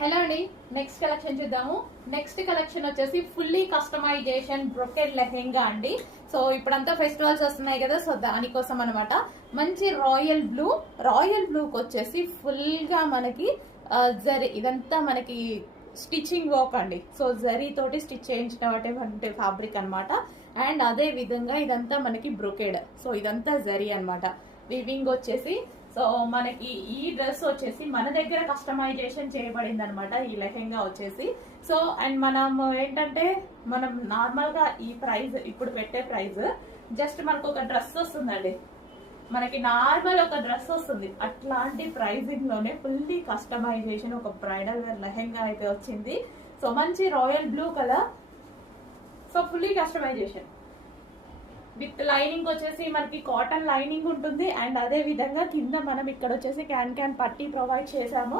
Hello అండి, next collection చూద్దాము. Next collection వచ్చేసి ఫుల్లీ కస్టమైజేషన్ బ్రొకెడ్ లెహెంగా అండి. సో ఇప్పుడంతా ఫెస్టివల్స్ వస్తున్నాయి కదా, సో దానికోసం అనమాట. మంచి రాయల్ బ్లూకి వచ్చేసి ఫుల్ గా మనకి జరీ, ఇదంతా మనకి స్టిచ్చింగ్ వర్క్ అండి. సో జరీ తోటి స్టిచ్ చేయించినటువంటి ఫ్యాబ్రిక్ అనమాట. అండ్ అదే విధంగా ఇదంతా మనకి బ్రొకెడ్. సో ఇదంతా జరీ అనమాట. వివింగ్ వచ్చేసి సో మనకి ఈ డ్రెస్ వచ్చేసి మన దగ్గర కస్టమైజేషన్ చేయబడింది అనమాట. ఈ లెహెంగా వచ్చేసి సో అండ్ మనం ఏంటంటే మనం నార్మల్ గా ఈ ప్రైస్ ఇప్పుడు పెట్టే ప్రైస్ జస్ట్ మనకు ఒక డ్రెస్ వస్తుందండి, మనకి నార్మల్ ఒక డ్రెస్ వస్తుంది. అట్లాంటి ప్రైజింగ్ లోనే ఫుల్లీ కస్టమైజేషన్ ఒక బ్రైడల్ వేర్ లెహెంగా అయితే వచ్చింది. సో మంచి royal blue colour, so fully customization with lining వచ్చేసి మనకి కాటన్ లైనింగ్ ఉంటుంది. అండ్ అదే విధంగా కింద మనం ఇక్కడ వచ్చేసి క్యాన్ పట్టీ ప్రొవైడ్ చేసాము.